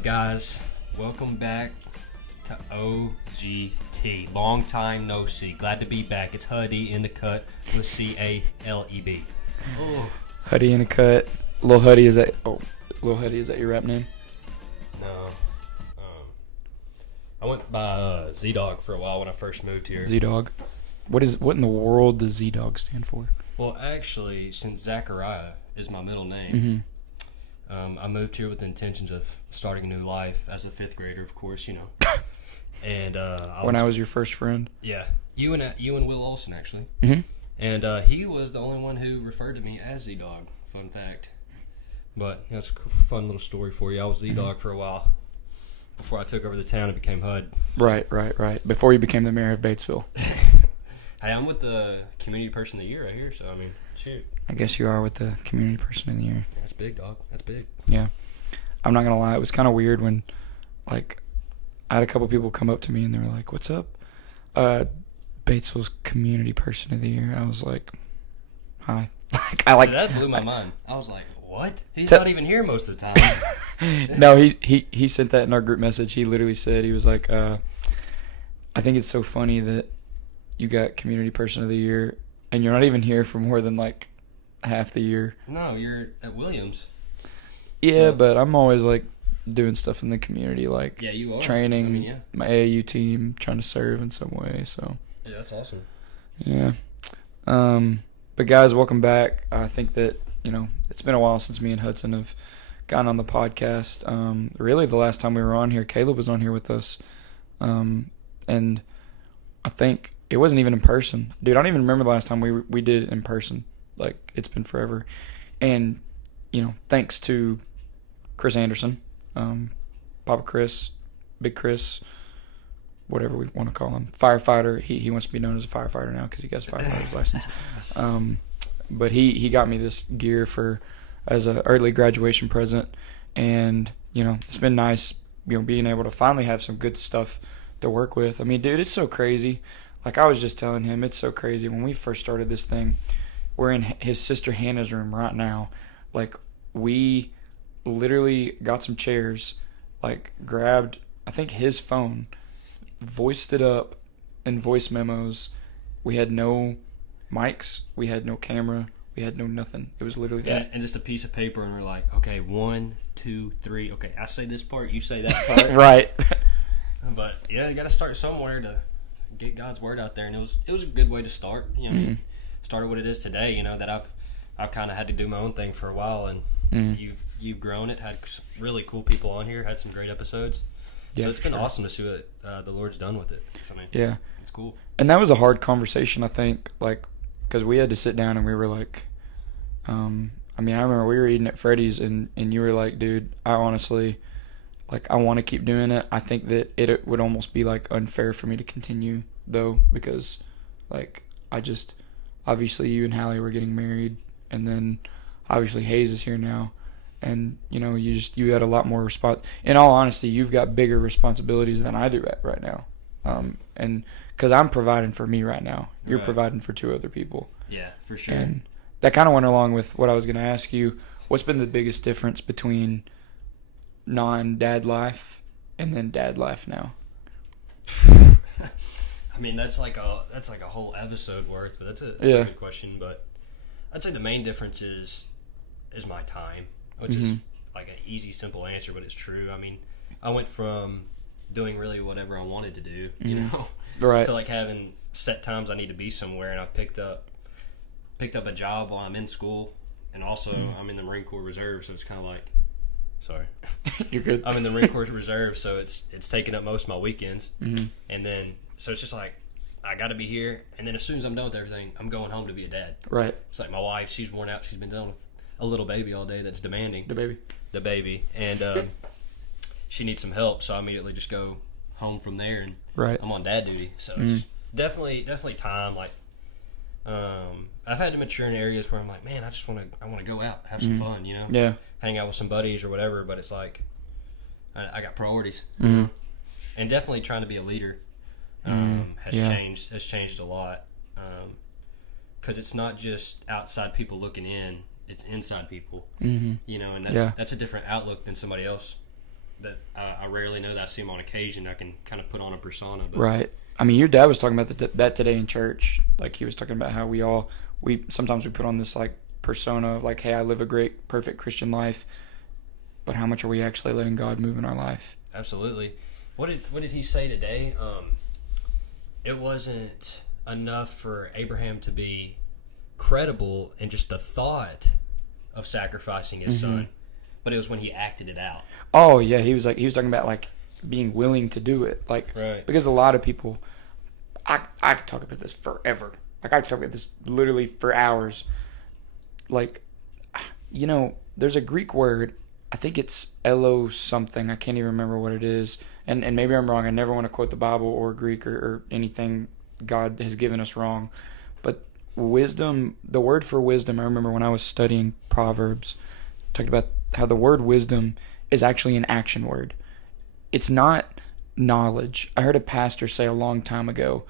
up, guys? Welcome back to OGT. Long time no see. Glad to be back. It's Huddy in the cut with C-A-L-E-B. Oh. Huddy in the cut. Lil Huddy, is that? Oh, Lil Huddy, is that your rap name? No. I went by Z-Dog for a while when I first moved here. Z-Dog. What in the world does Z-Dog stand for? Well, actually, since Zachariah is my middle name, I moved here with the intentions of starting a new life as a fifth grader, of course, you know. And I was your first friend. Yeah, you and Will Olson, actually. Mm-hmm. And he was the only one who referred to me as Z-Dog. Fun fact. But that's a fun little story for you. I was Z-Dog for a while before I took over the town and became Hud. Right. Before you became the mayor of Batesville. Hey, I'm with the Community Person of the Year right here, so I mean, shoot. I guess you are with the Community Person of the Year. That's big, dog. That's big. Yeah. I'm not going to lie. It was kind of weird when, like, I had a couple people come up to me and they were like, "What's up? Batesville's Community Person of the Year." I was like, "Hi." Dude, that blew my mind. I was like, what? He's not even here most of the time. No, he sent that in our group message. He literally said, he was like, "I think it's so funny that you got Community Person of the Year and you're not even here for more than like half the year." No, you're at Williams. Yeah, so, but I'm always like doing stuff in the community, like you are. Training my AAU team, trying to serve in some way. So yeah, that's awesome. Yeah. But guys, welcome back. I think that, you know, it's been a while since me and Hudson have gotten on the podcast. Really, the last time we were on here, Caleb was on here with us. And I think it wasn't even in person. Dude, I don't even remember the last time we did it in person. Like, it's been forever. And, you know, thanks to Chris Anderson, Papa Chris, Big Chris, whatever we want to call him, firefighter. He wants to be known as a firefighter now because he got his firefighter's license. But he got me this gear as an early graduation present, and you know, it's been nice, you know, being able to finally have some good stuff to work with. I mean, dude, it's so crazy. Like, I was just telling him, it's so crazy. When we first started this thing, we're in his sister Hannah's room right now. Like, we literally got some chairs, like, grabbed, I think, his phone, voiced it up in voice memos. We had no mics, we had no camera, we had no nothing. It was literally that. And just a piece of paper, and we're like, okay, 1, 2, 3. Okay, I say this part, you say that part. Right. But yeah, you got to start somewhere to get God's word out there, and it was a good way to start. You know, started what it is today. You know, that I've kind of had to do my own thing for a while, and you've grown it. Had really cool people on here. Had some great episodes. Yeah, so it's been awesome to see what the Lord's done with it. I mean, yeah, it's cool. And that was a hard conversation, I think, like, because we had to sit down and we were like, I mean, I remember we were eating at Freddy's and you were like, "Dude, I honestly, like, I want to keep doing it. I think that it would almost be, like, unfair for me to continue, though, because, like, obviously you and Hallie were getting married, and then obviously Hayes is here now, and, you know, you had a lot more in all honesty, you've got bigger responsibilities than I do right now, and because I'm providing for me right now, you're providing for 2 other people." Yeah, for sure. And that kind of went along with what I was going to ask you. What's been the biggest difference between non-dad life and then dad life now? I mean, that's like a whole episode worth, but that's a good question. But I'd say the main difference is my time, which is like an easy, simple answer, but it's true. I mean, I went from doing really whatever I wanted to do, you know, to like having set times I need to be somewhere, and I picked up a job while I'm in school, and also I'm in the Marine Corps Reserve, so it's kind of like, sorry, you're good. I'm in the Marine Corps Reserve, so it's taking up most of my weekends, and then so it's just like I got to be here, and then as soon as I'm done with everything, I'm going home to be a dad. Right. It's like my wife, she's worn out. She's been dealing with a little baby all day that's demanding. The baby, and she needs some help, so I immediately just go home from there, and I'm on dad duty. So it's definitely time. Like, I've had to mature in areas where I'm like, man, I want to go out, have some fun, you know, hang out with some buddies or whatever. But it's like I got priorities, and definitely trying to be a leader has changed a lot, because it's not just outside people looking in; it's inside people, you know, and that's a different outlook than somebody else that I rarely know that I see him on occasion. I can kind of put on a persona. But. Right. I mean, your dad was talking about that today in church. Like, he was talking about how we sometimes we put on this, like, persona of, like, hey, I live a great, perfect Christian life, but how much are we actually letting God move in our life? Absolutely. What did he say today? It wasn't enough for Abraham to be credible in just the thought of sacrificing his son, but it was when he acted it out. Oh yeah, he was talking about, like, being willing to do it, like, right. Because a lot of people, I could talk about this forever. Like, I could talk about this literally for hours. Like, you know, there's a Greek word, I think it's elo something, I can't even remember what it is, and maybe I'm wrong. I never want to quote the Bible or Greek or anything God has given us wrong, but wisdom, the word for wisdom, I remember when I was studying Proverbs, talked about how the word wisdom is actually an action word. It's not knowledge. I heard a pastor say a long time ago,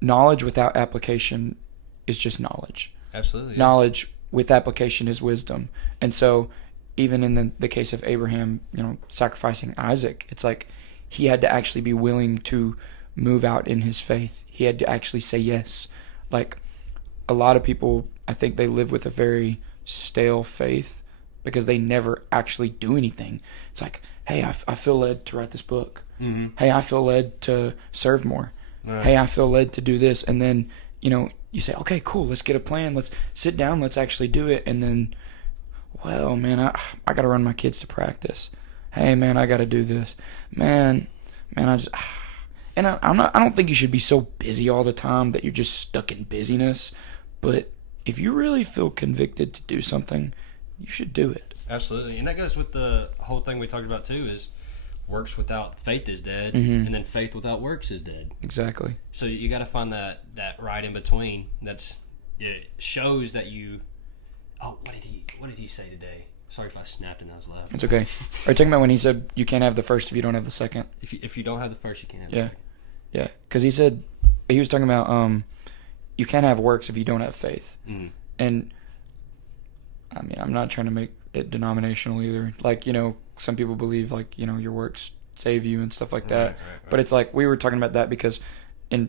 knowledge without application is just knowledge. Absolutely. Yeah. Knowledge with application is wisdom. And so even in the case of Abraham, you know, sacrificing Isaac, it's like he had to actually be willing to move out in his faith. He had to actually say yes. Like, a lot of people, I think they live with a very stale faith because they never actually do anything. It's like, hey, I feel led to write this book. Mm-hmm. Hey, I feel led to serve more. Right. Hey, I feel led to do this. And then, you know, you say, okay, cool, let's get a plan. Let's sit down. Let's actually do it. And then, well, man, I got to run my kids to practice. Hey, man, I got to do this. Man, I just... And I don't think you should be so busy all the time that you're just stuck in busyness. But if you really feel convicted to do something, you should do it. Absolutely. And that goes with the whole thing we talked about too, is works without faith is dead, and then faith without works is dead. Exactly. So you got to find that right in between. It shows that you... Oh, what did he say today? Sorry if I snapped and I was loud. It's okay. Are you talking about when he said you can't have the first if you don't have the second? If you don't have the first, you can't have the second. Yeah. Because he was talking about you can't have works if you don't have faith. Mm-hmm. And I mean, I'm not trying to make it denominational either. Like, you know, some people believe, like, you know, your works save you and stuff like that. Right. But it's like, we were talking about that because in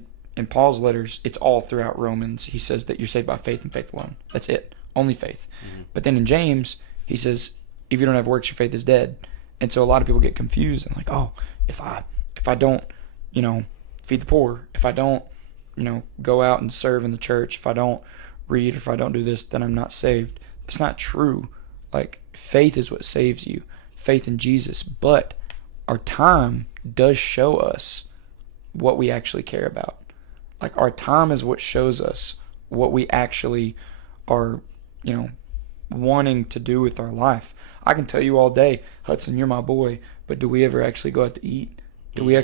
Paul's letters, it's all throughout Romans. He says that you're saved by faith and faith alone. That's it. Only faith. Mm-hmm. But then in James, he says, if you don't have works, your faith is dead. And so a lot of people get confused and like, oh, if I don't, you know, feed the poor, if I don't, you know, go out and serve in the church, if I don't read, if I don't do this, then I'm not saved. It's not true. Like, faith is what saves you. Faith in Jesus. But our time does show us what we actually care about. Like, our time is what shows us what we actually are, you know, wanting to do with our life. I can tell you all day, Hudson, you're my boy, but do we ever actually go out to eat? Do we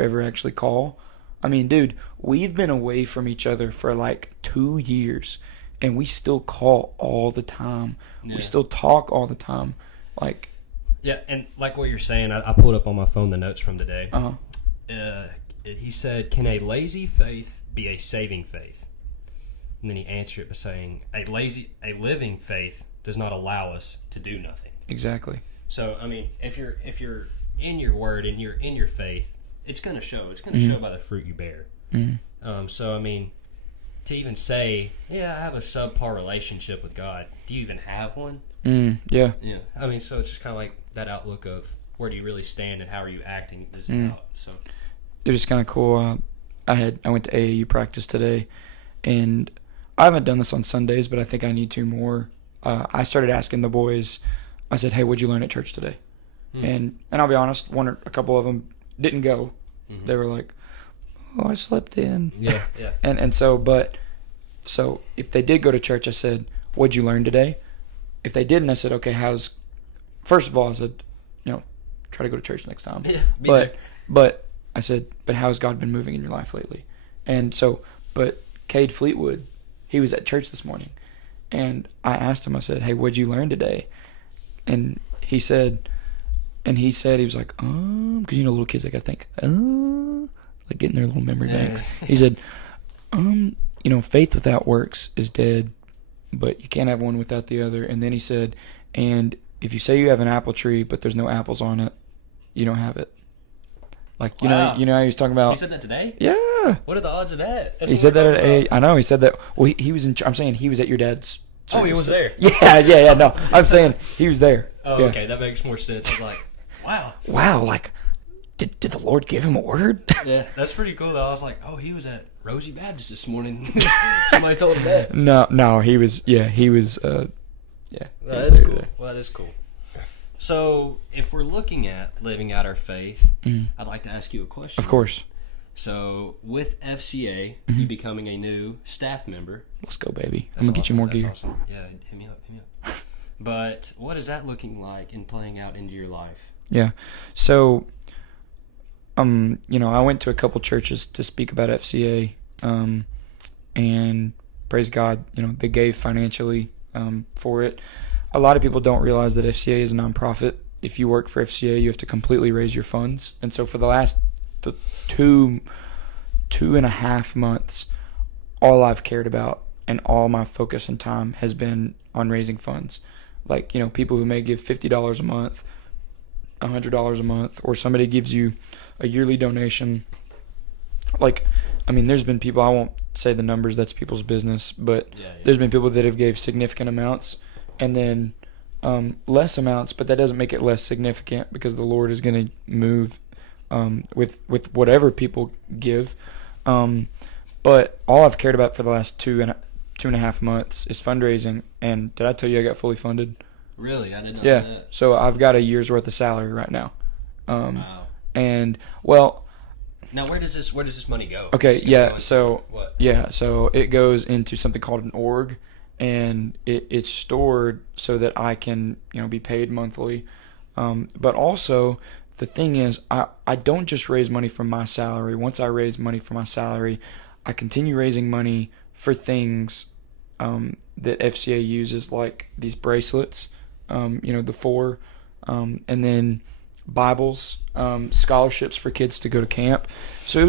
ever actually call? I mean, dude, we've been away from each other for like 2 years, and we still call all the time. Yeah. We still talk all the time. Like, yeah, and like what you're saying, I pulled up on my phone the notes from today. He said, can a lazy faith be a saving faith? And then he answered it by saying, a living faith does not allow us to do nothing. Exactly. So, I mean, if you're in your word and you're in your faith, it's going to show. It's going to show by the fruit you bear. Mm-hmm. So, I mean, to even say, yeah, I have a subpar relationship with God. Do you even have one? Yeah. Yeah. I mean, so it's just kind of like that outlook of where do you really stand and how are you acting this out. So it was kind of cool. I went to AAU practice today, and I haven't done this on Sundays, but I think I need to more. I started asking the boys. I said, "Hey, what'd you learn at church today?" And I'll be honest, a couple of them didn't go. Mm-hmm. They were like, "Oh, I slept in." Yeah. And so if they did go to church, I said, "What'd you learn today?" If they didn't, I said, "Okay, first of all, I said, you know, try to go to church next time." Yeah, but I said, "But how's God been moving in your life lately?" And so, but Cade Fleetwood, he was at church this morning, and I asked him, I said, "Hey, what'd you learn today?" And he was like, because you know, little kids, like, I think, like getting their little memory banks. He said, you know, faith without works is dead, but you can't have one without the other. And then he said, and if you say you have an apple tree but there's no apples on it, you don't have it. Like, you know how he was talking about. He said that today? Yeah. What are the odds of that? He said that I know. He said that. Well, he was in. I'm saying he was at your dad's. Oh, he was there. Yeah. No, I'm saying he was there. Oh, yeah. Okay, that makes more sense. I was like, wow. Wow, like, did the Lord give him a word? Yeah, that's pretty cool though. I was like, oh, he was at Rosie Baptist this morning. Somebody told him that. No, he was. Yeah, he was. Yeah. Well, that's cool. Well, that is cool. So, if we're looking at living out our faith, I'd like to ask you a question. Of course. So, with FCA, you becoming a new staff member. Let's go, baby. I'm going to get you more gear. Awesome. Yeah, hit me up. But what is that looking like in playing out into your life? Yeah. So, I went to a couple churches to speak about FCA, and praise God, they gave financially for it. A lot of people don't realize that FCA is a nonprofit. If you work for FCA, you have to completely raise your funds. And so for the last 2.5 months, all I've cared about and all my focus and time has been on raising funds. Like, people who may give $50 a month, $100 a month, or somebody gives you a yearly donation. Like, there's been people, I won't say the numbers, that's people's business, but there's been people that have gave significant amounts and then less amounts, but that doesn't make it less significant because the Lord is going to move with whatever people give. But all I've cared about for the last 2.5 months is fundraising. And did I tell you I got fully funded? Really? I did not know that. So I've got a year's worth of salary right now. Wow. And well, now where does this money go? Okay, so it goes into something called an org, and it's stored so that I can be paid monthly. But also the thing is, I don't just raise money from my salary. Once I raise money from my salary, I continue raising money for things that FCA uses, like these bracelets, the 4, and then Bibles, scholarships for kids to go to camp. So it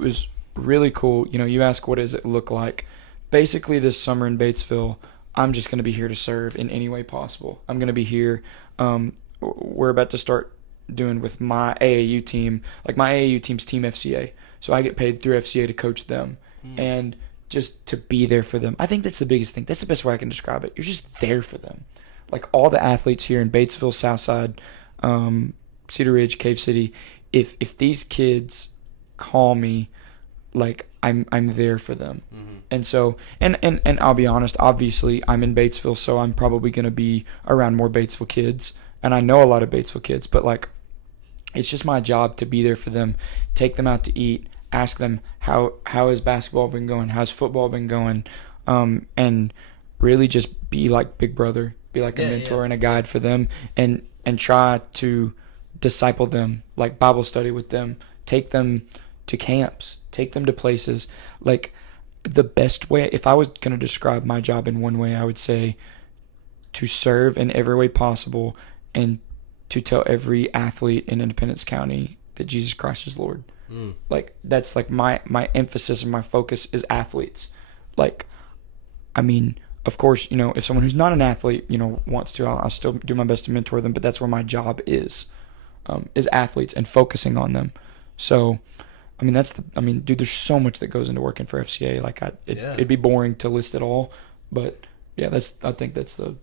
was really cool. You ask, what does it look like? Basically, this summer in Batesville, I'm just going to be here to serve in any way possible. I'm going to be here. We're about to start doing with my AAU team. Like, my AAU team's Team FCA. So I get paid through FCA to coach them. And just to be there for them. I think that's the biggest thing. That's the best way I can describe it. You're just there for them. Like, all the athletes here in Batesville, Southside, Cedar Ridge, Cave City, if these kids call me, like, I'm there for them. And so, and I'll be honest, obviously I'm in Batesville, so I'm probably going to be around more Batesville kids, and I know a lot of Batesville kids, but like, it's just my job to be there for them, take them out to eat, ask them how has basketball been going, how's football been going, and really just be like big brother, be like a mentor and a guide for them, and try to disciple them, like Bible study with them, take them to camps, take them to places. Like, the best way, if I was going to describe my job in one way, I would say to serve in every way possible and to tell every athlete in Independence County that Jesus Christ is Lord. Like, that's like my emphasis and my focus is athletes. Like, of course, if someone who's not an athlete, wants to, I'll still do my best to mentor them, but that's where my job is athletes and focusing on them. So, dude, there's so much that goes into working for FCA. Like, it'd be boring to list it all, but yeah, I think that's the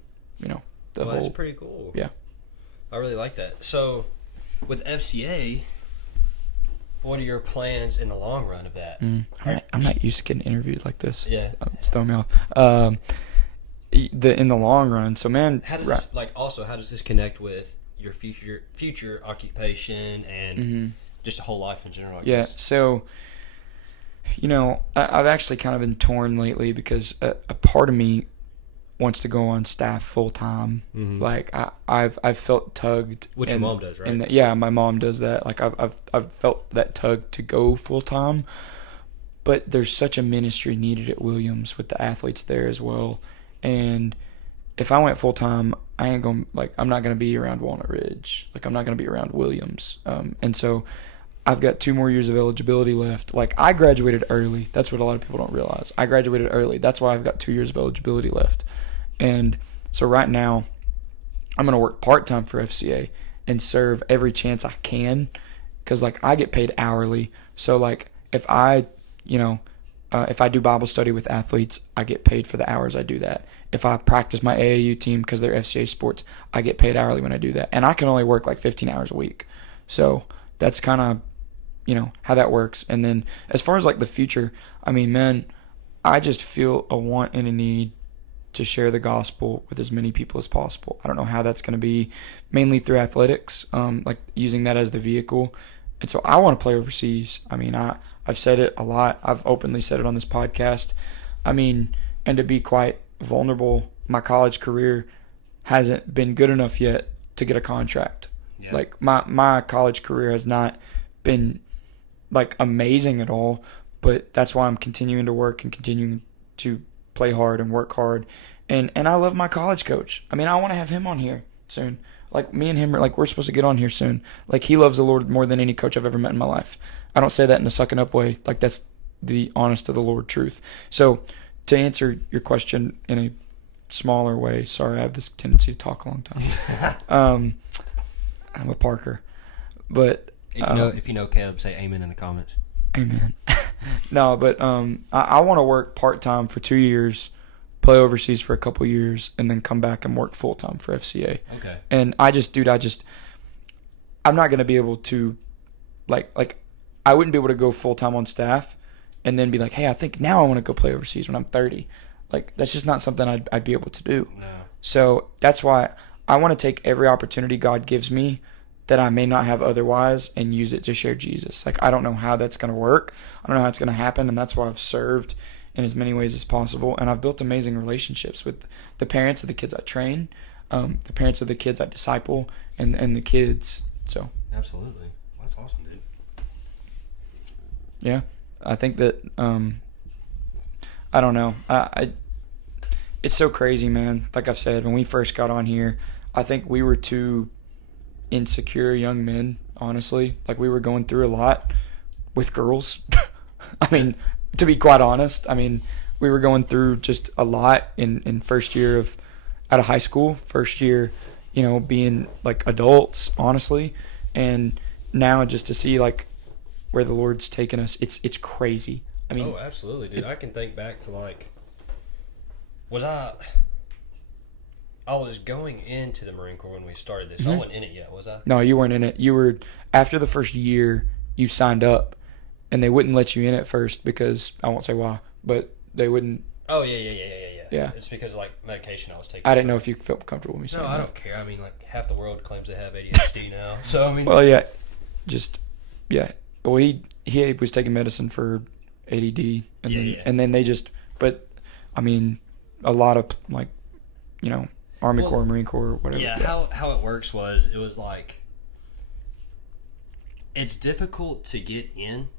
whole. That's pretty cool. Yeah. I really like that. So, with FCA, what are your plans in the long run of that? I'm not used to getting interviewed like this. Yeah. It's throwing me off. In the long run, so man, how does this connect with your future occupation and just a whole life in general? I guess? So I've actually kind of been torn lately because a part of me wants to go on staff full time. Like, I've felt tugged, which your mom does, right? My mom does that. Like, I've felt that tug to go full time, but there's such a ministry needed at Williams with the athletes there as well. And if I went full time, I'm not gonna be around Walnut Ridge. Like, I'm not gonna be around Williams. And so I've got 2 more years of eligibility left. Like, I graduated early. That's what a lot of people don't realize. I graduated early. That's why I've got 2 years of eligibility left. And so right now, I'm going to work part-time for FCA and serve every chance I can, because, like, I get paid hourly. So, like, if I do Bible study with athletes, I get paid for the hours I do that. If I practice my AAU team because they're FCA sports, I get paid hourly when I do that. And I can only work like 15 hours a week. So that's kind of, how that works. And then as far as like the future, I mean, man, I just feel a want and a need to share the gospel with as many people as possible. I don't know how that's going to be, mainly through athletics, like using that as the vehicle. And so I want to play overseas. I mean, I've said it a lot. I've openly said it on this podcast. I mean, and to be quite vulnerable, my college career hasn't been good enough yet to get a contract. Yeah. Like, my college career has not been, like, amazing at all, but that's why I'm continuing to work and continuing to play hard and work hard. And I love my college coach. I mean, I want to have him on here soon. Like, me and him are, like, we're supposed to get on here soon. Like, he loves the Lord more than any coach I've ever met in my life. I don't say that in a sucking up way. Like, that's the honest to the Lord truth. So, to answer your question in a smaller way, sorry, I have this tendency to talk a long time. I'm a Parker. But if you know Caleb, say amen in the comments. Amen. No, but I want to work part-time for 2 years, play overseas for a couple years, and then come back and work full-time for FCA. Okay. And I'm not going to be able to, like, I wouldn't be able to go full-time on staff and then be like, hey, I think now I want to go play overseas when I'm 30. Like, that's just not something I'd be able to do. No. So that's why I want to take every opportunity God gives me that I may not have otherwise and use it to share Jesus. Like, I don't know how that's going to work. I don't know how it's going to happen, and that's why I've served in as many ways as possible. And I've built amazing relationships with the parents of the kids I train, the parents of the kids I disciple, and the kids. So absolutely. That's awesome, dude. Yeah. I think that, I don't know. It's so crazy, man. Like I've said, when we first got on here, I think we were two insecure young men, honestly. Like, we were going through a lot with girls. I mean, to be quite honest, I mean, we were going through just a lot in first year out of high school, first year, being like adults, honestly. And now just to see like where the Lord's taken us, it's crazy. I mean, oh, absolutely, dude. I can think back to like, I was going into the Marine Corps when we started this. Mm-hmm. I wasn't in it yet, was I? No, you weren't in it. You were, after the first year, you signed up, and they wouldn't let you in at first because, I won't say why, but they wouldn't. Oh, yeah. It's because of, like, medication I was taking. I didn't know if you felt comfortable with me saying that. No, I don't care. I mean, like, half the world claims they have ADHD now. So, I mean. Well, yeah. Well, he was taking medicine for ADD, and then they just, but, I mean, a lot of, like, Army Corps, Marine Corps, whatever. Yeah, how it works it was like, it's difficult to get in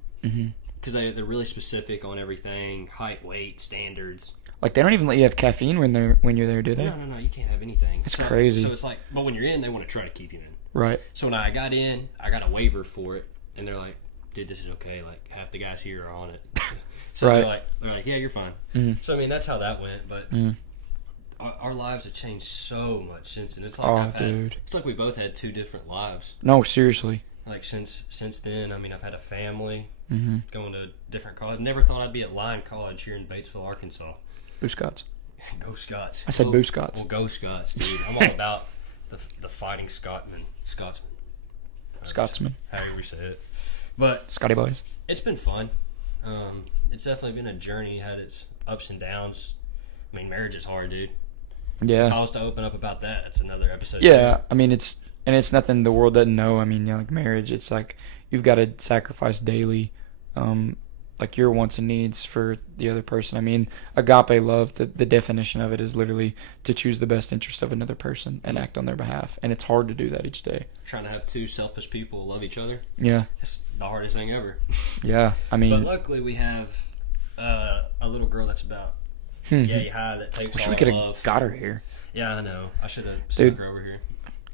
because they're really specific on everything, height, weight, standards. Like, they don't even let you have caffeine when you're there, do they? No, you can't have anything. It's crazy. So it's like, but when you're in, they want to try to keep you in. Right. So when I got in, I got a waiver for it, and they're like, dude, this is okay. Like, half the guys here are on it. So right. they're like, yeah, you're fine. Mm-hmm. So I mean, that's how that went, but. Mm-hmm. Our lives have changed so much since then. It's like it's like we both had two different lives. No, seriously. Like since then, I mean, I've had a family, going to different college. Never thought I'd be at Lyon College here in Batesville, Arkansas. Boo Scots. Go Scots. I said Boo Scots. Well, go Scots, dude. I'm all about the fighting Scotsman. Scotsman. However we say it. But Scotty boys. It's been fun. It's definitely been a journey. Had its ups and downs. I mean, marriage is hard, dude. Yeah. If I was to open up about that, that's another episode. Yeah, I mean, it's nothing the world doesn't know. I mean, like marriage, it's like you've got to sacrifice daily, like your wants and needs for the other person. I mean, agape love, the definition of it is literally to choose the best interest of another person and act on their behalf. And it's hard to do that each day. Trying to have two selfish people love each other. Yeah. It's the hardest thing ever. Yeah, I mean. But luckily we have a little girl that's about yay high that takes all we could love. have got her here. Yeah, I know. I should have sent her over here.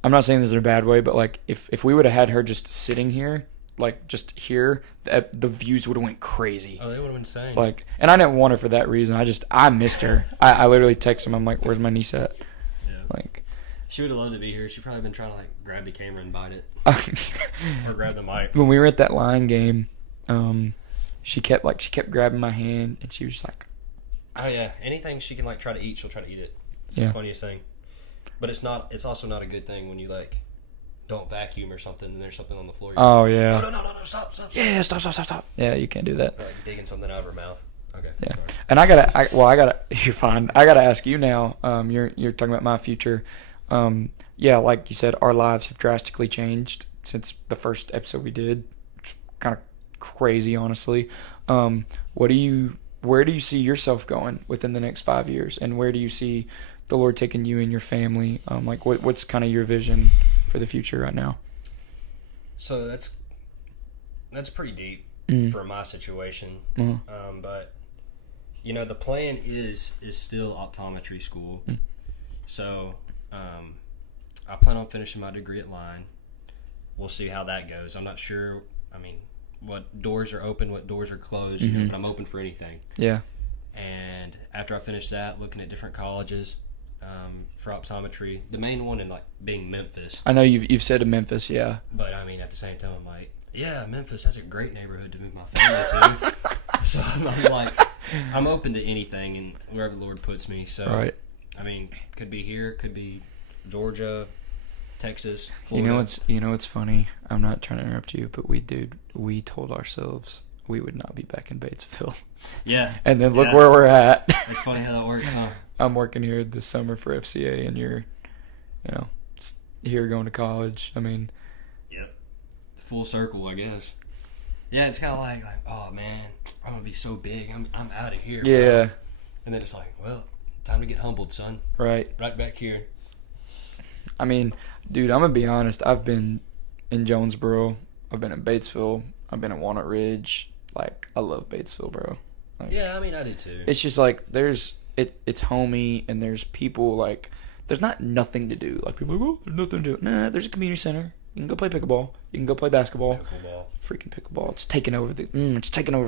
I'm not saying this in a bad way, but like if we would have had her just sitting here, like just here, the views would have went crazy. Oh, they would have been insane. Like, and I didn't want her for that reason. I missed her. I literally texted him. I'm like, "Where's my niece at?" Yeah. Like, She would have loved to be here. She'd probably been trying to like grab the camera and bite it, or grab the mic. When we were at that line game, she kept grabbing my hand, and she was just like, "Oh yeah, anything she can like try to eat, she'll try to eat it." It's the funniest thing. But it's not. It's also not a good thing when you like don't vacuum or something, and there's something on the floor. Oh yeah. No! Stop! Yeah, stop. Yeah, you can't do that. Or, like digging something out of her mouth. Okay. Yeah. Sorry. And I gotta. You're fine. I gotta ask you now. You're talking about my future. Yeah, like you said, our lives have drastically changed since the first episode we did. It's kind of crazy, honestly. Where do you see yourself going within the next 5 years, and where do you see the Lord taking you and your family? Like what's kind of your vision for the future right now? So that's pretty deep for my situation. But you know, the plan is still optometry school. So I plan on finishing my degree at Line. We'll see how that goes. I'm not sure. I mean, what doors are open, what doors are closed. You know, but I'm open for anything. Yeah. And after I finish that, looking at different colleges for optometry. The main one in like being Memphis. I know you've said to Memphis, yeah. But I mean, at the same time, I'm like, yeah, Memphis. That's a great neighborhood to move my family to. So I'm like, I'm open to anything and wherever the Lord puts me. So right. I mean, could be here, could be Georgia, Texas, Florida. You know what's funny? I'm not trying to interrupt you, but we told ourselves we would not be back in Batesville. Yeah. And then look where we're at. It's funny how that works, huh? I'm working here this summer for FCA, and you're, here going to college. I mean, yep, full circle, I guess. Yeah, it's kind of like, oh man, I'm gonna be so big. I'm out of here. Yeah. Bro. And then it's like, well, time to get humbled, son. Right. Right back here. I mean, dude, I'm gonna be honest. I've been in Jonesboro. I've been in Batesville. I've been in Walnut Ridge. Like, I love Batesville, bro. Like, yeah, I mean, I do too. It's just like it's homey, and there's people like there's not nothing to do. Like people are like, oh, there's nothing to do. Nah, there's a community center. You can go play pickleball. You can go play basketball. Freaking pickleball. It's taking over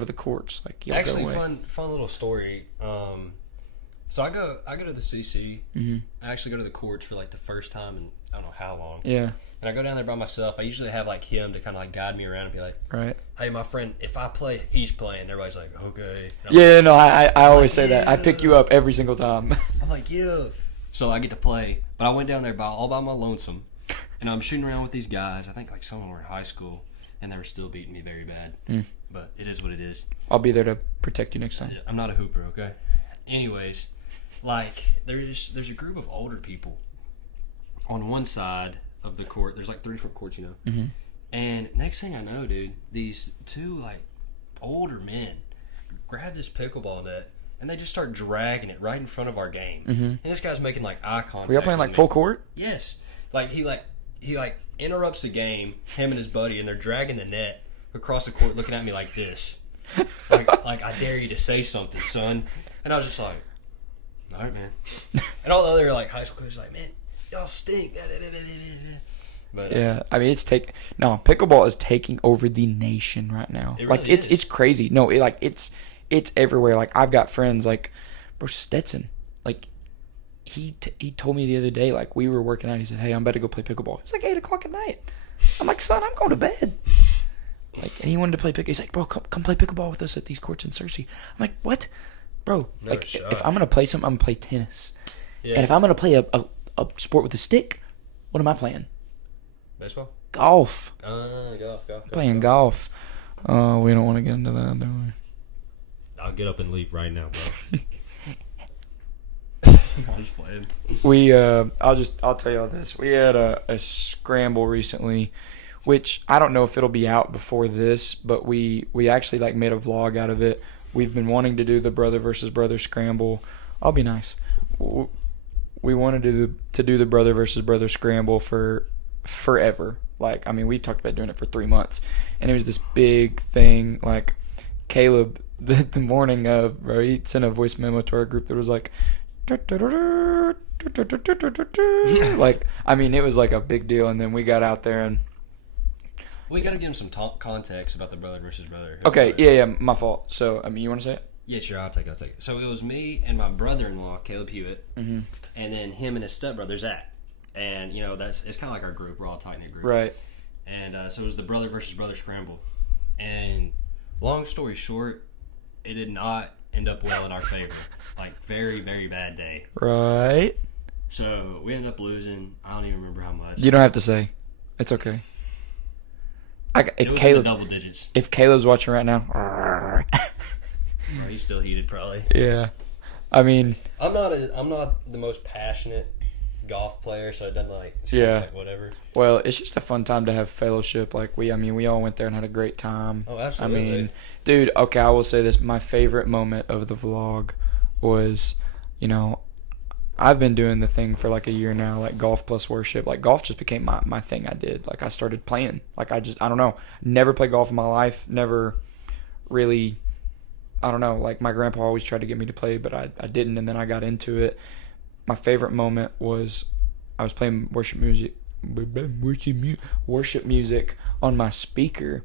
the courts. Like y'all actually, go away. fun little story. So I go to the CC. Mm-hmm. I actually go to the courts for like the first time in I don't know how long. Yeah. And I go down there by myself. I usually have like him to kind of like guide me around and be like, right. Hey, my friend, if I play, he's playing. Everybody's like, okay. Yeah, like, no, I always say that. I pick you up every single time. I'm like, yeah. So I get to play. But I went down there all by my lonesome. And I'm shooting around with these guys. I think like some of them were in high school. And they were still beating me very bad. But it is what it is. I'll be there to protect you next time. I'm not a hooper, okay? Anyways, like, there's a group of older people on one side of the court. There's like 3 different courts, you know. Mm-hmm. And next thing I know, dude, these 2 like older men grab this pickleball net and they just start dragging it right in front of our game. Mm-hmm. And this guy's making like eye contact. Were y'all playing like full court? Yes. Like he interrupts the game, him and his buddy, and they're dragging the net across the court, looking at me like this, like I dare you to say something, son. And I was just like, all right, man. And all the other like high school coaches like, man, y'all stink. But yeah, I mean pickleball is taking over the nation right now. It really is. It's crazy. No, it's everywhere. Like I've got friends like bro Stetson. Like he told me the other day, like we were working out. He said, "Hey, I'm about to go play pickleball." It's like 8:00 at night. I'm like, son, I'm going to bed. Like, and he wanted to play pickleball. He's like, bro, come play pickleball with us at these courts in Searcy. I'm like, what, bro? No like, shot. if I'm gonna play something, I'm gonna play tennis. Yeah. And if I'm gonna play a sport with a stick, what am I playing? Baseball? Golf. Golf. Playing golf. We don't want to get into that, do we? I'll get up and leave right now, bro. I'm just playing. I'll tell y'all this. We had a scramble recently, which I don't know if it'll be out before this, but we actually like made a vlog out of it. We've been wanting to do the brother versus brother scramble. I'll be nice. We wanted to do the brother versus brother scramble for forever. Like, I mean, we talked about doing it for 3 months, and it was this big thing. Like, Caleb, the morning of, bro, he sent a voice memo to our group that was like, like, I mean, it was like a big deal. And then we got out there and we got to give him some context about the brother versus brother. Okay, yeah, my fault. So, I mean, you want to say it? Yeah, sure, I'll take it. So it was me and my brother-in-law, Caleb Hewitt, and then him and his stepbrother, Zach. And, it's kind of like our group. We're all a tight-knit group. Right. And so it was the brother versus brother scramble. And long story short, it did not end up well in our favor. Like, very, very bad day. Right. So we ended up losing. I don't even remember how much. You don't have to say. It's okay. It was in the double digits. If Caleb's watching right now. Oh, he's still heated, probably. Yeah. I mean. I'm not the most passionate golf player, so it doesn't like whatever. Well, it's just a fun time to have fellowship. Like we all went there and had a great time. Oh, absolutely. I mean, dude, okay, I will say this. My favorite moment of the vlog was, I've been doing the thing for like a year now, like golf plus worship. Like golf just became my thing I did. Like I started playing. Like I don't know. Never played golf in my life. Never really, I don't know. Like my grandpa always tried to get me to play, but I didn't. And then I got into it. My favorite moment was I was playing worship music on my speaker,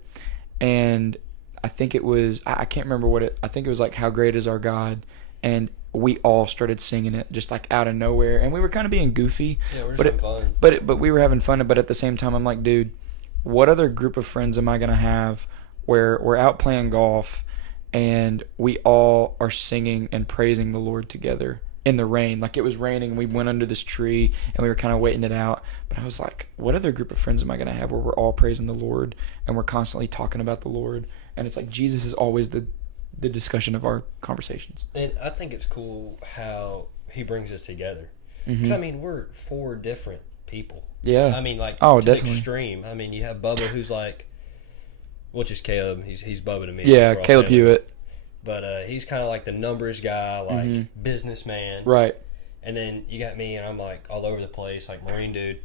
and I think it was, I can't remember I think it was like How Great Is Our God, and we all started singing it just like out of nowhere, and we were kind of being goofy. Yeah, we're just having fun. But we were having fun, but at the same time I'm like, dude, what other group of friends am I going to have where we're out playing golf and we all are singing and praising the Lord together? In the rain. Like it was raining and we went under this tree and we were kind of waiting it out, but I was like, what other group of friends am I going to have where we're all praising the Lord and we're constantly talking about the Lord, and it's like Jesus is always the discussion of our conversations. And I think it's cool how he brings us together, because I mean we're 4 different people. Yeah, I mean, like, to definitely. The extreme. I mean, you have Bubba, who's like, which is Caleb, he's Bubba to me. Yeah, Caleb Hewitt. But he's kind of like the numbers guy, like businessman. Right. And then you got me, and I'm like all over the place, like Marine dude.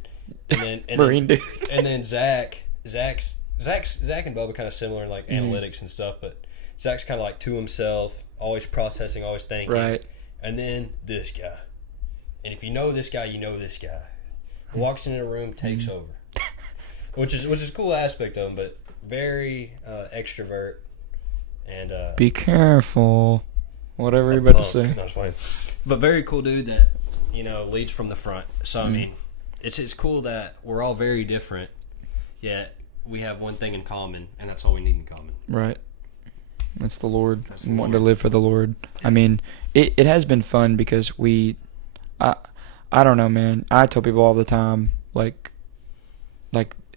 And then dude. And then Zach and Bubba kind of similar in like analytics and stuff, but Zach's kind of like to himself, always processing, always thinking. Right. And then this guy. And if you know this guy, you know this guy. Walks into a room, takes over. Which is a cool aspect of him, but very extrovert. And be careful, whatever you're about to say. No, it's fine. But very cool dude that leads from the front. So I mean, it's cool that we're all very different, yet we have one thing in common, and that's all we need in common. Right. That's the Lord. Wanting to live for the Lord. I mean, it has been fun because I don't know, man. I tell people all the time, like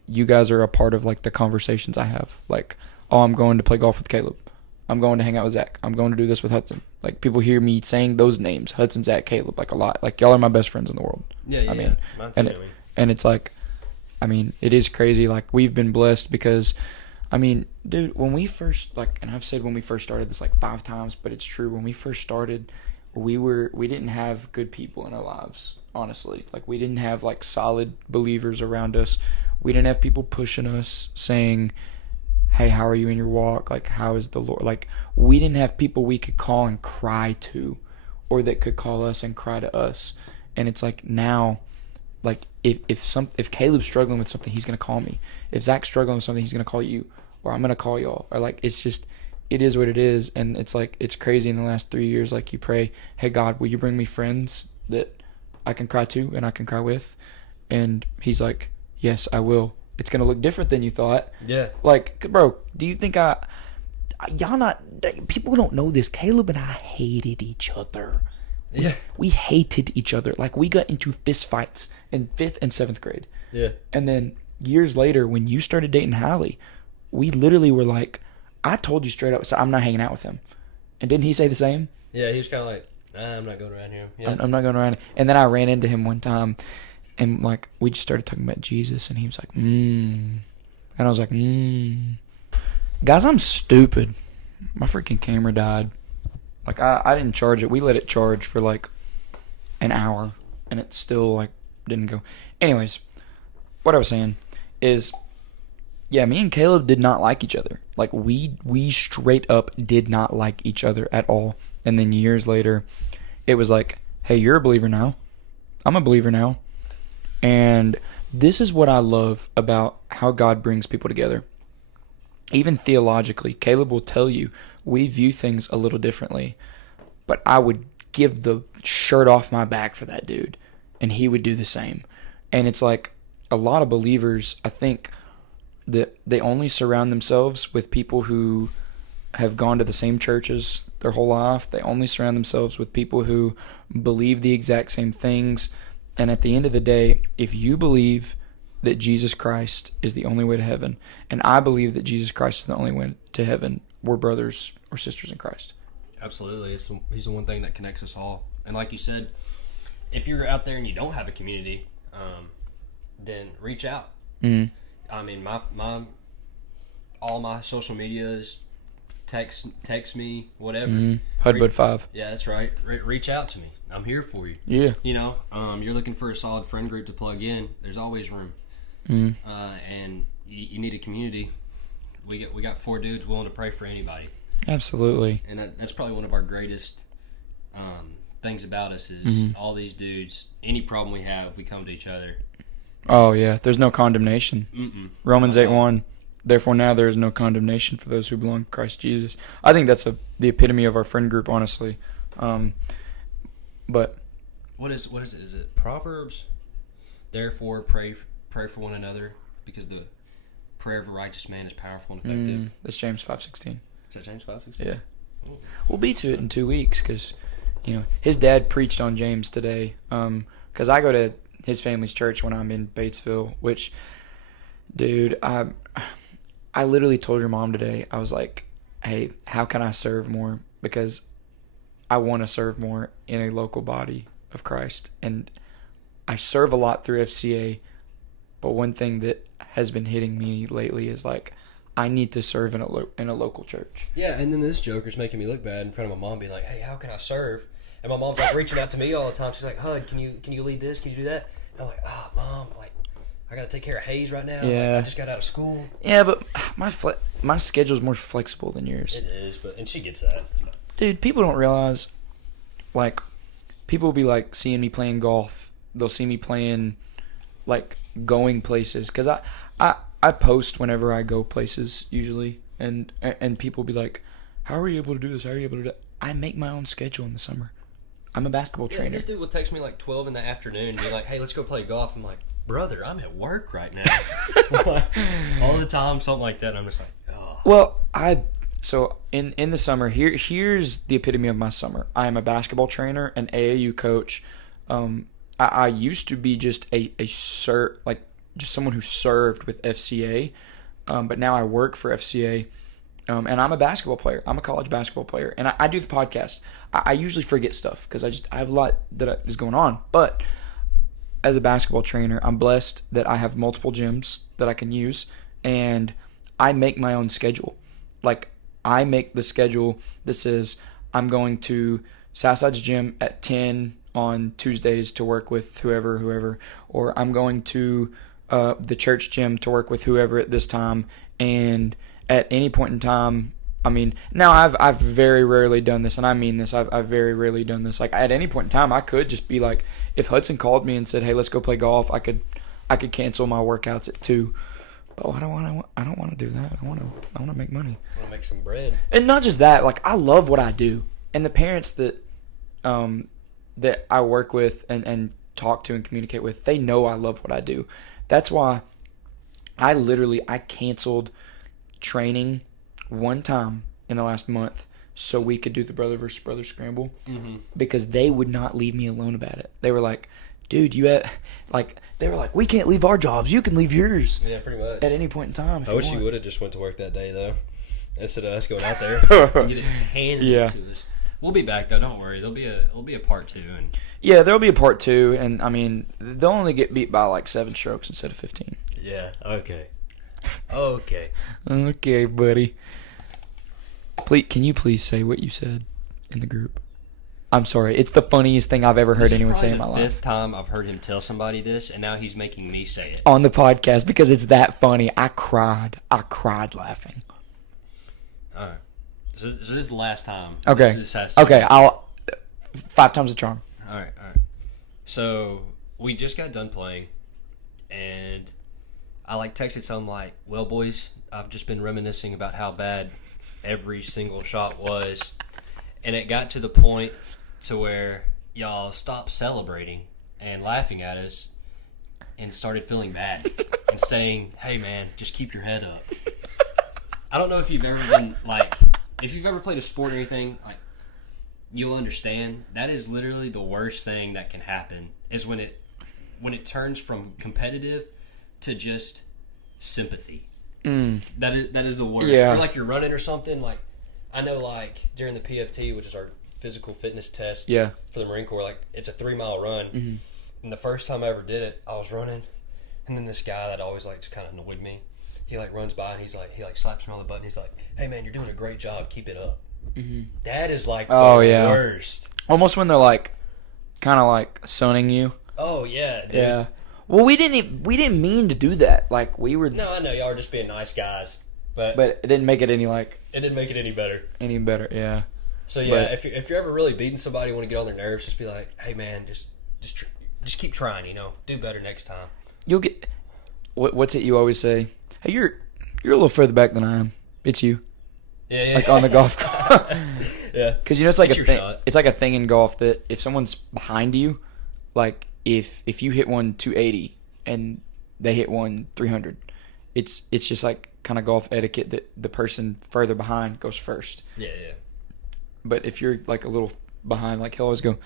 you guys are a part of like the conversations I have. Like, oh, I'm going to play golf with Caleb. I'm going to hang out with Zach. I'm going to do this with Hudson. Like, people hear me saying those names, Hudson, Zach, Caleb, like a lot. Like, y'all are my best friends in the world. Yeah. I mean, and it's like, I mean, it is crazy. Like, we've been blessed because, I mean, dude, when we first, like, and I've said when we first started this like 5 times, but it's true. When we first started, we didn't have good people in our lives, honestly. Like, we didn't have like solid believers around us. We didn't have people pushing us saying, hey, how are you in your walk? Like, how is the Lord? Like, we didn't have people we could call and cry to, or that could call us and cry to us. And it's like now, like, if Caleb's struggling with something, he's going to call me. If Zach's struggling with something, he's going to call you, or I'm going to call y'all. Or like, it's just, it is what it is. And it's like, it's crazy in the last 3 years. Like, you pray, hey, God, will you bring me friends that I can cry to and I can cry with? And he's like, yes, I will. It's going to look different than you thought. Yeah. Like, bro, do you think people don't know this. Caleb and I hated each other. Yeah. We hated each other. Like, we got into fist fights in 5th and 7th grade. Yeah. And then years later, when you started dating Hallie, we literally were like, I told you straight up, so I'm not hanging out with him. And didn't he say the same? Yeah, he was kind of like, I'm not going around here. Yeah. I'm not going around. And then I ran into him one time. And, like, we just started talking about Jesus, and he was like, And I was like, Guys, I'm stupid. My freaking camera died. Like, I didn't charge it. We let it charge for, like, an hour, and it still, like, didn't go. Anyways, what I was saying is, yeah, me and Caleb did not like each other. Like, we straight up did not like each other at all. And then years later, it was like, hey, you're a believer now. I'm a believer now. And this is what I love about how God brings people together. Even theologically, Caleb will tell you we view things a little differently. But I would give the shirt off my back for that dude. And he would do the same. And it's like a lot of believers, I think, that they only surround themselves with people who have gone to the same churches their whole life. They only surround themselves with people who believe the exact same things. And at the end of the day, if you believe that Jesus Christ is the only way to heaven, and I believe that Jesus Christ is the only way to heaven, we're brothers or sisters in Christ. Absolutely. He's the one thing that connects us all. And like you said, if you're out there and you don't have a community, then reach out. Mm-hmm. I mean, all my social medias, text me, whatever. Mm-hmm. Hudbud 5. Yeah, that's right. Reach out to me. I'm here for you. Yeah. You know, you're looking for a solid friend group to plug in. There's always room. Mm-hmm. And you need a community. We got 4 dudes willing to pray for anybody. Absolutely. And that's probably one of our greatest things about us is mm-hmm. all these dudes. Any problem we have, we come to each other. Oh yeah, there's no condemnation. Mm-mm. Romans 8:1. Therefore now there is no condemnation for those who belong to Christ Jesus. I think that's the epitome of our friend group, honestly. But what is it? Is it Proverbs? Therefore pray for one another, because the prayer of a righteous man is powerful and effective. That's James 5:16. Is that James 5:16? Yeah. Ooh. We'll be to it in 2 weeks because, his dad preached on James today. Because I go to his family's church when I'm in Batesville, which, dude, I literally told your mom today, I was like, hey, how can I serve more? Because I want to serve more in a local body of Christ. And I serve a lot through FCA, but one thing that has been hitting me lately is like, I need to serve in a local church. Yeah, and then this joker's making me look bad in front of my mom, being like, hey, how can I serve? And my mom's like reaching out to me all the time. She's like, Hud, can you lead this? Can you do that? And I'm like, oh, Mom, I got to take care of Hayes right now. Yeah. I just got out of school. Yeah, but my schedule's more flexible than yours. It is, and she gets that. Dude, people don't realize, people will be, seeing me playing golf. They'll see me playing, going places. Because I post whenever I go places, usually. And people will be like, how are you able to do this? How are you able to do that? I make my own schedule in the summer. I'm a basketball trainer. This dude will text me 12 in the afternoon and be like, hey, let's go play golf. I'm like, brother, I'm at work right now. All the time, something like that. And I'm just like, oh. Well, so in the summer, here's the epitome of my summer. I am a basketball trainer, an AAU coach. I used to be just just someone who served with FCA, but now I work for FCA. And I'm a basketball player. I'm a college basketball player. And I do the podcast. I usually forget stuff because I have a lot that is going on. But as a basketball trainer, I'm blessed that I have multiple gyms that I can use. And I make my own schedule. I make the schedule that says I'm going to Southside's gym at 10 on Tuesdays to work with whoever. Or I'm going to the church gym to work with whoever at this time. And at any point in time, now I've very rarely done this, and I mean this. I've very rarely done this. At any point in time, I could just be like, if Hudson called me and said, "Hey, let's go play golf," I could cancel my workouts at 2. But I don't want to do that. I want to make money. I want to make some bread. And not just that. I love what I do, and the parents that I work with and talk to and communicate with, they know I love what I do. That's why I canceled training one time in the last month so we could do the brother versus brother scramble, because they would not leave me alone about it. They were like, dude, they were like, we can't leave our jobs, you can leave yours. Yeah, pretty much at any point in time. I wish you would have just went to work that day though, instead of us going out there and get it handed to us. We'll be back though, don't worry. There'll be a part 2. And yeah, there'll be a part 2, and they'll only get beat by 7 strokes instead of 15. Yeah, okay. Okay, buddy. Can you please say what you said in the group? I'm sorry. It's the funniest thing I've ever heard anyone say in my life. This is the 5th time I've heard him tell somebody this, and now he's making me say it. On the podcast, because it's that funny. I cried laughing. All right. So this is the last time. Okay. Okay, I'll 5 times the charm. All right. So we just got done playing, and I texted something like, well, boys, I've just been reminiscing about how bad every single shot was. And it got to the point to where y'all stopped celebrating and laughing at us. and started feeling bad and saying, "Hey, man, just keep your head up." I don't know if you've ever been if you've ever played a sport or anything, you'll understand that is literally the worst thing that can happen is when it turns from competitive to just sympathy. That is the worst. Yeah. Or you're running or something. I know during the PFT, which is our physical fitness test for the Marine Corps, it's a 3-mile run. Mm-hmm. And the first time I ever did it, I was running, and then this guy that always just kind of annoyed me, he runs by and he slaps me on the butt and he's like, "Hey man, you're doing a great job. Keep it up." Mm-hmm. That is the worst. Almost when they're kind of sunning you. Oh yeah, dude. Yeah. Well, we didn't mean to do that. We were. No, I know y'all were just being nice guys, but it didn't make it any It didn't make it any better. Any better, yeah. So yeah, if you're ever really beating somebody, want to get on their nerves, just be like, "Hey man, just keep trying. Do better next time." You'll get. What's it you always say? Hey, you're a little further back than I am. It's you. Yeah. On the golf course. Yeah. Because it's like a thing. It's like a thing in golf that if someone's behind you, if you hit one 280 and they hit one 300, it's just kind of golf etiquette that the person further behind goes first. Yeah. But if you're a little behind, he'll always go,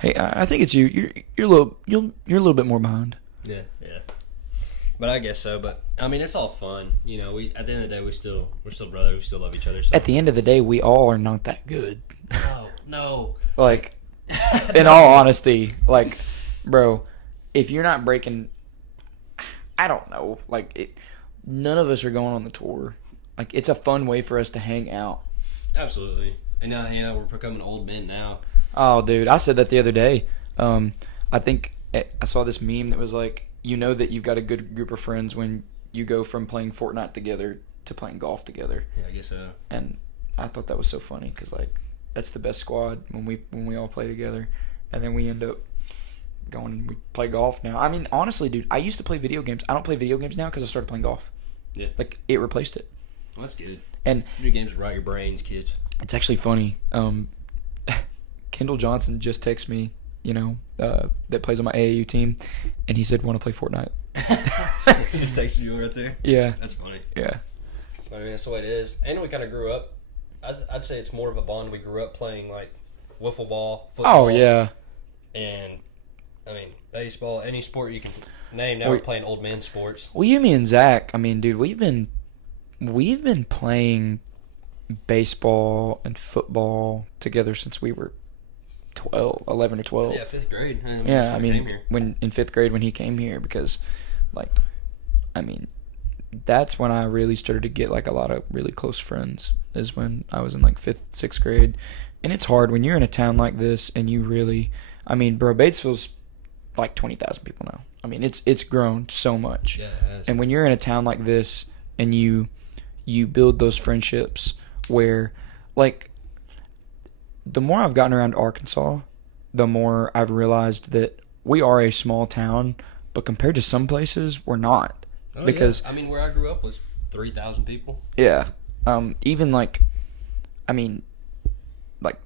"Hey, I think it's you. You're a little bit more behind." Yeah. But I guess so. But I mean, it's all fun. We at the end of the day, we're still brothers. We still love each other. So. At the end of the day, we all are not that good. No. In all honesty, bro, if you're not breaking, I don't know. None of us are going on the tour. It's a fun way for us to hang out. Absolutely. And now, we're becoming old men now. Oh, dude, I said that the other day. I think I saw this meme that was that you've got a good group of friends when you go from playing Fortnite together to playing golf together. Yeah, I guess so. And I thought that was so funny because that's the best squad when we all play together, and then we end up going and we play golf now. I mean, honestly, dude, I used to play video games. I don't play video games now because I started playing golf. Yeah, it replaced it. Well, that's good. And video games rot your brains, kids. It's actually funny. Kendall Johnson just texted me. That plays on my AAU team, and he said, "Want to play Fortnite?" He just texted you right there? Yeah. That's funny. Yeah. I mean, that's the way it is. And we kind of grew up. I'd say it's more of a bond. We grew up playing, wiffle ball, football. Oh, yeah. And, I mean, baseball, any sport you can name. Now we're playing old men sports. Well, you, me, and Zach, I mean, dude, we've been playing baseball and football together since we were 11 or 12. Yeah, 5th grade. I mean, when in 5th grade when he came here, because, that's when I really started to get a lot of really close friends. Is when I was in 5th, 6th grade, and it's hard when you're in a town like this and you really, bro, Batesville's 20,000 people now. I mean, it's grown so much. Yeah, it has. And when you're in a town like this and you build those friendships where, the more I've gotten around Arkansas, the more I've realized that we are a small town, but compared to some places, we're not. Oh, because yeah. I mean, where I grew up was 3,000 people. Yeah. Even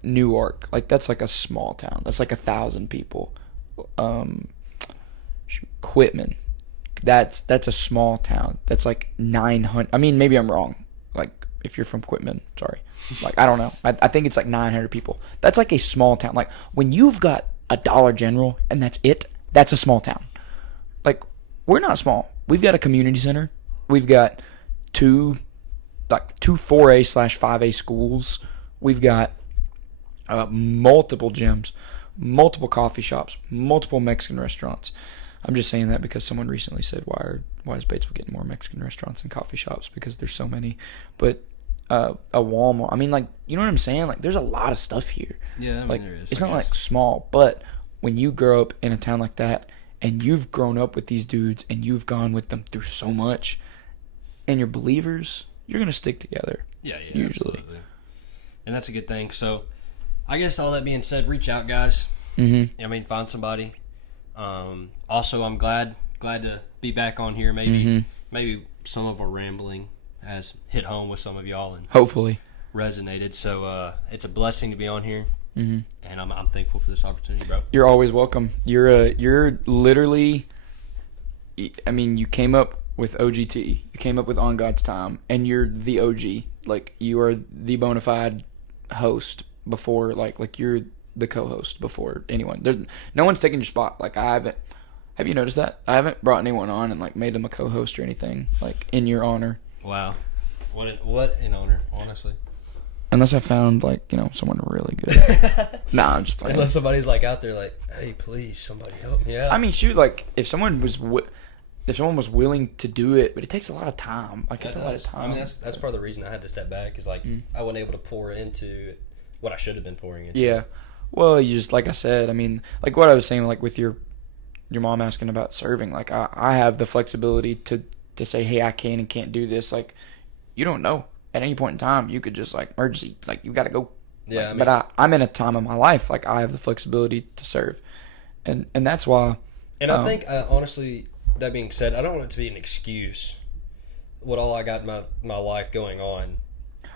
Newark, that's a small town. That's 1,000 people. Quitman, that's a small town. That's 900. I mean, maybe I'm wrong. If you're from Quitman, sorry. I don't know. I think it's 900 people. That's a small town. When you've got a Dollar General and that's it, that's a small town. We're not small. We've got a community center. We've got two 4A/5A schools. We've got multiple gyms, multiple coffee shops, multiple Mexican restaurants. I'm just saying that because someone recently said, why is Batesville getting more Mexican restaurants and coffee shops? Because there's so many. But a Walmart. I mean, you know what I'm saying? There's a lot of stuff here. Yeah, there is. It's not small, but when you grow up in a town like that and you've grown up with these dudes and you've gone with them through so much and you're believers, you're going to stick together. Yeah, usually. Absolutely. And that's a good thing. So, I guess all that being said, reach out, guys. Mm-hmm. Find somebody. Also, I'm glad to be back on here. Maybe some of our rambling has hit home with some of y'all and hopefully resonated. So it's a blessing to be on here, and I'm thankful for this opportunity, bro. You're always welcome. You're literally I mean, you came up with OGT. You came up with On God's Time, and you're the OG. Like, you are the bona fide host before, like you're the co-host before anyone. There's no one's taking your spot. Like, I haven't. Have you noticed that? I haven't brought anyone on and, like, made them a co-host or anything, like, in your honor. Wow. What in honor, honestly? Unless I found, like, someone really good. Nah, I'm just playing. Unless somebody's, like, out there, like, hey, please, somebody help me out. I mean, shoot, like, if someone was willing to do it, but it takes a lot of time. Like, it's a lot of time. I mean, that's part of the reason I had to step back is, like, I wasn't able to pour into what I should have been pouring into. Yeah. Well, you just, like I said, I mean, like what I was saying, like with your mom asking about serving, like I have the flexibility to say, hey, I can and can't do this. Like, you don't know. At any point in time, you could just, like, emergency, like, you got to go. Yeah. Like, but I'm in a time of my life, like, I have the flexibility to serve. And that's why. And I think, honestly, that being said, I don't want it to be an excuse what all I got in my life going on.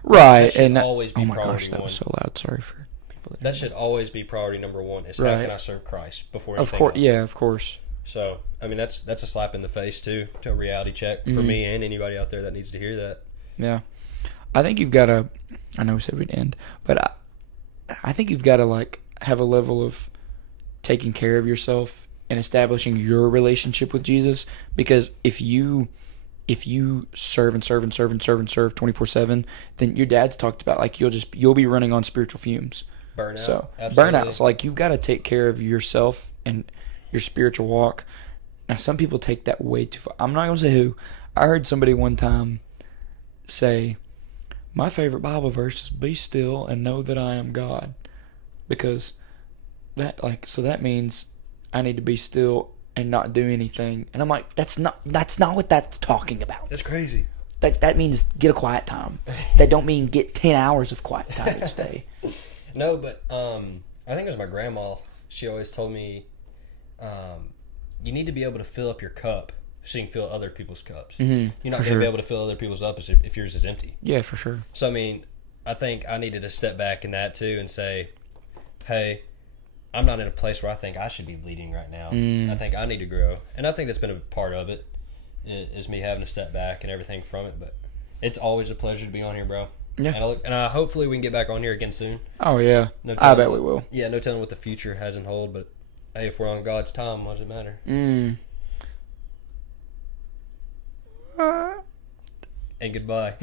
Right. That should always be priority one. Oh my gosh, that was so loud. Sorry for people. That should always be priority number one is how can I serve Christ before anything else. Yeah, of course. So, I mean, that's a slap in the face, too, to a reality check for me and anybody out there that needs to hear that. Yeah. I think you've got to, I know we said we'd end, but I think you've got to, like, have a level of taking care of yourself and establishing your relationship with Jesus, because if you serve 24/7, then your dad's talked about, like, you'll be running on spiritual fumes. Burnout. So Absolutely. burnout. So, like, you've got to take care of yourself and your spiritual walk. Now, some people take that way too far. I'm not going to say who. I heard somebody one time say, my favorite Bible verse is be still and know that I am God. Because that means I need to be still and not do anything. And I'm like, that's not what that's talking about. That's crazy. That means get a quiet time. That don't mean get 10 hours of quiet time each day. No, but I think it was my grandma. She always told me you need to be able to fill up your cup so you can fill other people's cups. Mm-hmm, You're not going to be able to fill other people's up if yours is empty. Yeah, for sure. So, I mean, I think I needed to step back in that, too, and say, hey, I'm not in a place where I think I should be leading right now. I think I need to grow. And I think that's been a part of it, is me having to step back and everything from it. But it's always a pleasure to be on here, bro. Yeah. And hopefully we can get back on here again soon. Oh, yeah. I bet we will. Yeah, no telling what the future has in hold, but hey, if we're on God's time, what does it matter? And goodbye.